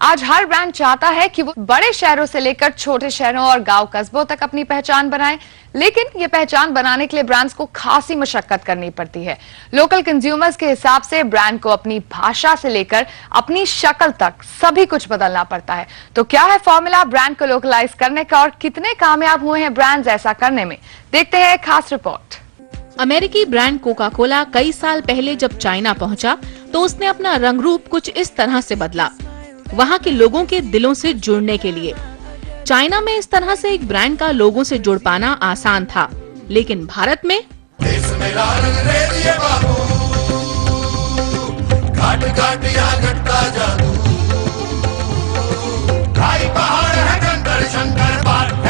आज हर ब्रांड चाहता है कि वो बड़े शहरों से लेकर छोटे शहरों और गांव कस्बों तक अपनी पहचान बनाए, लेकिन ये पहचान बनाने के लिए ब्रांड्स को खासी मशक्कत करनी पड़ती है। लोकल कंज्यूमर्स के हिसाब से ब्रांड को अपनी भाषा से लेकर अपनी शक्ल तक सभी कुछ बदलना पड़ता है। तो क्या है फॉर्मूला ब्रांड को लोकलाइज करने का और कितने कामयाब हुए हैं ब्रांड्स ऐसा करने में? देखते हैं एक खास रिपोर्ट। अमेरिकी ब्रांड कोका कोला कई साल पहले जब चाइना पहुंचा तो उसने अपना रंग रूप कुछ इस तरह से बदला, वहां के लोगों के दिलों से जुड़ने के लिए। चाइना में इस तरह से एक ब्रांड का लोगों से जुड़ पाना आसान था, लेकिन भारत में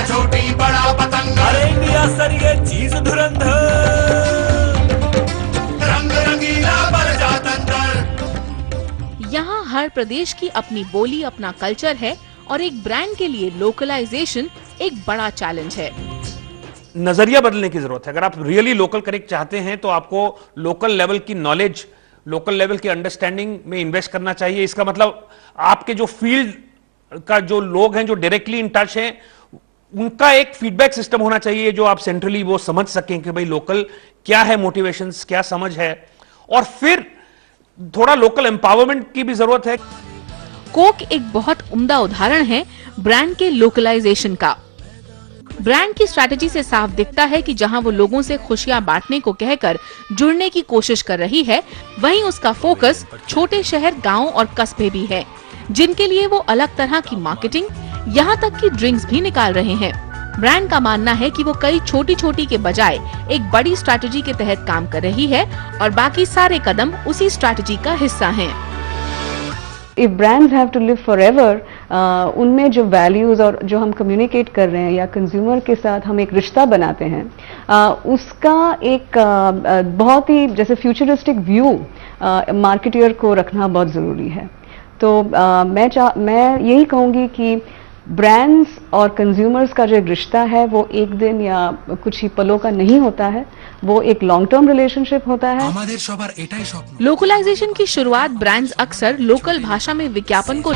छोटी बड़ा पतंग, अरे इंडिया सर ये चीज धुरंधर, रंग रंगीला बन जाता अंदर। यहाँ हर प्रदेश की अपनी बोली, अपना कल्चर है और एक ब्रांड के लिए लोकलाइजेशन एक बड़ा चैलेंज है। नजरिया बदलने की जरूरत है। अगर आप रियली लोकल कनेक्ट चाहते हैं तो आपको लोकल लेवल की नॉलेज, लोकल लेवल की अंडरस्टैंडिंग में इन्वेस्ट करना चाहिए। इसका मतलब आपके जो फील्ड का जो लोग हैं, जो डायरेक्टली इन टच हैं, उनका एक फीडबैक सिस्टम होना चाहिए जो आप सेंट्रली वो समझ सकें कि भाई लोकल क्या है, मोटिवेशंस क्या समझ है, और फिर थोड़ा लोकल एम्पावरमेंट की भी जरूरत है। कोक एक बहुत उम्दा उदाहरण है ब्रांड के लोकलाइजेशन का। ब्रांड की स्ट्रैटेजी से साफ दिखता है कि जहां वो लोगों से खुशियां बांटने को कहकर जुड़ने की कोशिश कर रही है, वहीं उसका फोकस छोटे शहर, गांव और कस्बे भी है, जिनके लिए वो अलग तरह की मार्केटिंग, यहाँ तक कि ड्रिंक्स भी निकाल रहे हैं। ब्रांड का मानना है कि वो कई छोटी छोटी के बजाय एक बड़ी स्ट्रैटेजी के तहत काम कर रही है और बाकी सारे कदम उसी स्ट्रैटेजी का हिस्सा हैं। If brands have to live forever, उनमें जो वैल्यूज और जो हम कम्युनिकेट कर रहे हैं या कंज्यूमर के साथ हम एक रिश्ता बनाते हैं, उसका एक बहुत ही जैसे फ्यूचरिस्टिक व्यू मार्केटियर को रखना बहुत ज़रूरी है। तो मैं यही कहूँगी कि ब्रांड्स और कंज्यूमर्स का जो एक रिश्ता है वो एक दिन या कुछ ही पलों का नहीं होता है, वो एक लॉन्ग टर्म रिलेशनशिप होता है। लोकलाइजेशन की शुरुआत ब्रांड्स अक्सर लोकल भाषा में विज्ञापन को